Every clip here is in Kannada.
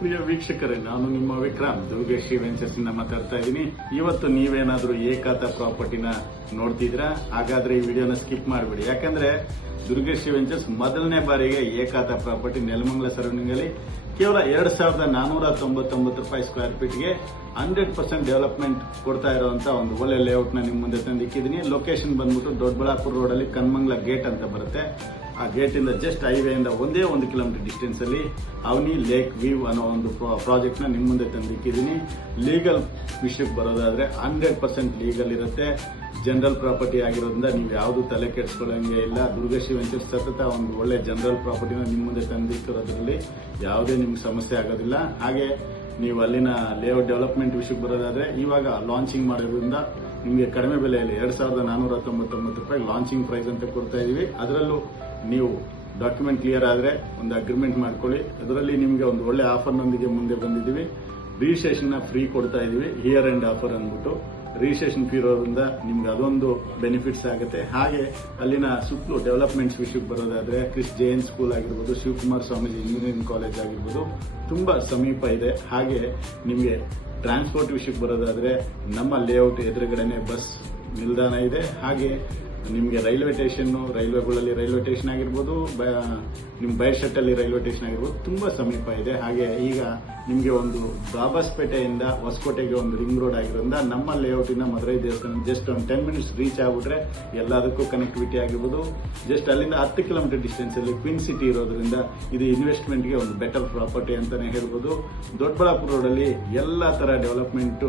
ಪ್ರಿಯ ವೀಕ್ಷಕರೇ, ನಾನು ನಿಮ್ಮ ವಿಕ್ರಮ್ ದುರ್ಗೇಶಿ ವೆಂಚರ್ಸ್ ಇಂದ ಮಾತಾಡ್ತಾ ಇದ್ದೀನಿ. ಇವತ್ತು ನೀವೇನಾದ್ರೂ ಏಕಾತ ಪ್ರಾಪರ್ಟಿನ ನೋಡ್ತಿದ್ರಾ? ಹಾಗಾದ್ರೆ ಈ ವಿಡಿಯೋನ ಸ್ಕಿಪ್ ಮಾಡಬೇಡಿ. ಯಾಕಂದ್ರೆ ದುರ್ಗೇಶಿ ವೆಂಚರ್ಸ್ ಮೊದಲನೇ ಬಾರಿಗೆ ಏಕಾತ ಪ್ರಾಪರ್ಟಿ ನೆಲಮಂಗಲ ಸರೌಂಡಿಂಗ್ ಅಲ್ಲಿ ಕೇವಲ 2499 ರೂಪಾಯಿ ಸ್ಕ್ವೇರ್ ಫೀಟ್ಗೆ 100% ಡೆವಲಪ್ಮೆಂಟ್ ಕೊಡ್ತಾ ಇರುವಂತ ಒಂದು ಒಳ್ಳೆ ಲೇಔಟ್ ನ ನಿಮ್ಮ ಮುಂದೆ ತಂದಿಕ್ಕಿದ್ದೀನಿ. ಲೊಕೇಶನ್ ಬಂದ್ಬಿಟ್ಟು ದೊಡ್ಡಬಳ್ಳಾಪುರ ರೋಡ್ ಅಲ್ಲಿ ಕನ್ಮಂಗ್ಲ ಗೇಟ್ ಅಂತ ಬರುತ್ತೆ. ಆ ಗೇಟ್ ಇಂದ ಜಸ್ಟ್ ಹೈವೇ ಇಂದ ಒಂದೇ 1 ಕಿಲೋಮೀಟರ್ ಡಿಸ್ಟೆನ್ಸ್ ಅಲ್ಲಿ ಅವನಿ ಲೇಕ್ ವ್ಯೂ ಅನ್ನೋ ಒಂದು ಪ್ರಾಜೆಕ್ಟ್ ನ ನಿಮ್ಮ ಮುಂದೆ ತಂದಿಕ್ಕಿದ್ದೀನಿ. ಲೀಗಲ್ ವಿಷಯಕ್ಕೆ ಬರೋದಾದ್ರೆ 100% ಲೀಗಲ್ ಇರುತ್ತೆ. ಜನರಲ್ ಪ್ರಾಪರ್ಟಿ ಆಗಿರೋದ್ರಿಂದ ನೀವು ಯಾವುದು ತಲೆ ಕೆಡಿಸ್ಕೊಳ್ಳಂಗೆ ಇಲ್ಲ. ದುರ್ಗೇಶಿ ವೆಂಚರ್ಸ್ ಸತತ ಒಂದು ಒಳ್ಳೆ ಜನರಲ್ ಪ್ರಾಪರ್ಟಿನ ನಿಮ್ಮ ಮುಂದೆ ತಂದಿಕ್ಕಿರೋದ್ರಲ್ಲಿ ಯಾವುದೇ ನಿಮ್ಗೆ ಸಮಸ್ಯೆ ಆಗೋದಿಲ್ಲ. ಹಾಗೆ ನೀವು ಅಲ್ಲಿನ ಲೇಔಟ್ ಡೆವಲಪ್ಮೆಂಟ್ ವಿಷಯಕ್ಕೆ ಬರೋದಾದ್ರೆ ಇವಾಗ ಲಾಂಚಿಂಗ್ ಮಾಡೋದ್ರಿಂದ ನಿಮಗೆ ಕಡಿಮೆ ಬೆಲೆಯಲ್ಲಿ 2499 ರೂಪಾಯಿ ಲಾಂಚಿಂಗ್ ಪ್ರೈಸ್ ಅಂತ ಕೊಡ್ತಾ ಇದೀವಿ. ಅದರಲ್ಲೂ ನೀವು ಡಾಕ್ಯುಮೆಂಟ್ ಕ್ಲಿಯರ್ ಆದ್ರೆ ಒಂದು ಅಗ್ರಿಮೆಂಟ್ ಮಾಡ್ಕೊಳ್ಳಿ. ಅದರಲ್ಲಿ ನಿಮಗೆ ಒಂದು ಒಳ್ಳೆ ಆಫರ್ನೊಂದಿಗೆ ಮುಂದೆ ಬಂದಿದ್ದೀವಿ. ರಿಜಿಸ್ಟ್ರೇಷನ್ ಫ್ರೀ ಕೊಡ್ತಾ ಇದೀವಿ. ಹಿಯರ್ ಅಂಡ್ ಆಫರ್ ಅಂದ್ಬಿಟ್ಟು ರಿಜಿಸ್ಟ್ರೇಷನ್ ಫೀ ಇರೋದ್ರಿಂದ ನಿಮ್ಗೆ ಅದೊಂದು ಬೆನಿಫಿಟ್ಸ್ ಆಗುತ್ತೆ. ಹಾಗೆ ಅಲ್ಲಿನ ಸುತ್ತಲೂ ಡೆವಲಪ್ಮೆಂಟ್ಸ್ ವಿಷಯಕ್ಕೆ ಬರೋದಾದ್ರೆ ಕ್ರಿಸ್ ಜೈನ್ ಸ್ಕೂಲ್ ಆಗಿರ್ಬೋದು, ಶಿವಕುಮಾರ್ ಸ್ವಾಮೀಜಿ ಇಂಜಿನಿಯರಿಂಗ್ ಕಾಲೇಜ್ ಆಗಿರ್ಬೋದು ತುಂಬಾ ಸಮೀಪ ಇದೆ. ಹಾಗೆ ನಿಮಗೆ ಟ್ರಾನ್ಸ್ಪೋರ್ಟ್ ವಿಷಯಕ್ಕೆ ಬರೋದಾದ್ರೆ ನಮ್ಮ ಲೇಔಟ್ ಎದುರುಗಡೆನೆ ಬಸ್ ನಿಲ್ದಾಣ ಇದೆ. ಹಾಗೆ ನಿಮಗೆ ರೈಲ್ವೆ ಸ್ಟೇಷನ್, ರೈಲ್ವೆಗಳಲ್ಲಿ ರೈಲ್ವೆ ಸ್ಟೇಷನ್ ಆಗಿರ್ಬೋದು, ನಿಮ್ಮ ಬೈರ್ಶೆಟ್ಟಲ್ಲಿ ರೈಲ್ವೆ ಸ್ಟೇಷನ್ ಆಗಿರ್ಬೋದು ತುಂಬಾ ಸಮೀಪ ಇದೆ. ಹಾಗೆ ಈಗ ನಿಮಗೆ ಒಂದು ಬಾಬಾಸ್ಪೇಟೆಯಿಂದ ಹೊಸಕೋಟೆಗೆ ಒಂದು ರಿಂಗ್ ರೋಡ್ ಆಗಿರೋದ್ರಿಂದ ನಮ್ಮ ಲೇಔಟಿನ ಮದುರೈ ದೇವಸ್ಥಾನ ಜಸ್ಟ್ ಒಂದು 10 ಮಿನಿಟ್ಸ್ ರೀಚ್ ಆಗ್ಬಿಟ್ರೆ ಎಲ್ಲದಕ್ಕೂ ಕನೆಕ್ಟಿವಿಟಿ ಆಗಿರ್ಬೋದು. ಜಸ್ಟ್ ಅಲ್ಲಿಂದ 10 ಕಿಲೋಮೀಟರ್ ಡಿಸ್ಟೆನ್ಸ್ ಅಲ್ಲಿ ಕ್ವೀನ್ ಸಿಟಿ ಇರೋದ್ರಿಂದ ಇದು ಇನ್ವೆಸ್ಟ್ಮೆಂಟ್ಗೆ ಒಂದು ಬೆಟರ್ ಪ್ರಾಪರ್ಟಿ ಅಂತಾನೆ ಹೇಳ್ಬೋದು. ದೊಡ್ಡಬಳ್ಳಾಪುರ ರೋಡ್ ಅಲ್ಲಿ ಎಲ್ಲಾ ತರ ಡೆವಲಪ್ಮೆಂಟ್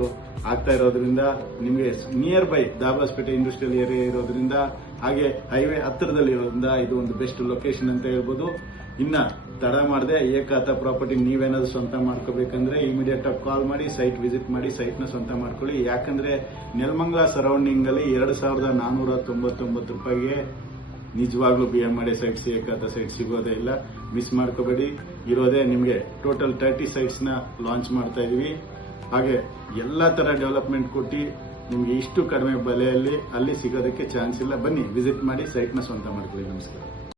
ಆಗ್ತಾ ಇರೋದ್ರಿಂದ ನಿಮಗೆ near by Dabaspete industrial area ಇರೋದ್ರಿಂದ ಹಾಗೆ ಹೈವೇ ಹತ್ತಿರದಲ್ಲಿ ಇರೋದ್ರಿಂದ ಇದು ಒಂದು ಬೆಸ್ಟ್ ಲೊಕೇಶನ್ ಅಂತ ಹೇಳ್ಬೋದು. ಇನ್ನ ತಡ ಮಾಡದೆ ಏಕಾತ ಪ್ರಾಪರ್ಟಿ ನೀವೇನಾದ್ರೂ ಸ್ವಂತ ಮಾಡ್ಕೋಬೇಕಂದ್ರೆ ಇಮಿಡಿಯೇಟ್ ಆಗಿ ಕಾಲ್ ಮಾಡಿ ಸೈಟ್ ವಿಸಿಟ್ ಮಾಡಿ ಸೈಟ್ ನ ಸ್ವಂತ ಮಾಡ್ಕೊಳ್ಳಿ. ಯಾಕಂದ್ರೆ ನೆಲಮಂಗಲ ಸರೌಂಡಿಂಗ್ ಅಲ್ಲಿ 2499 ರೂಪಾಯಿಗೆ ನಿಜವಾಗ್ಲೂ BMRDA ಸೈಟ್ಸ್ ಏಕಾತ ಸೈಟ್ ಸಿಗೋದೇ ಇಲ್ಲ. ಮಿಸ್ ಮಾಡ್ಕೋಬೇಡಿ. ಇರೋದೇ ನಿಮಗೆ ಟೋಟಲ್ 30 ಸೈಟ್ಸ್ ನ ಲಾಂಚ್ ಮಾಡ್ತಾ ಇದೀವಿ. ಹಾಗೆ ಎಲ್ಲಾ ತರ ಡೆವಲಪ್ಮೆಂಟ್ ಕೊಟ್ಟು ನಿಮ್ಗೆ ಇಷ್ಟು ಕಡಿಮೆ ಬೆಲೆಯಲ್ಲಿ ಅಲ್ಲಿ ಸಿಗೋದಕ್ಕೆ ಚಾನ್ಸ್ ಇಲ್ಲ. ಬನ್ನಿ ವಿಸಿಟ್ ಮಾಡಿ ಸೈಟ್ ನ ಸ್ವಂತ ಮಾಡ್ಕೊಳ್ಳಿ. ನಮಸ್ಕಾರ.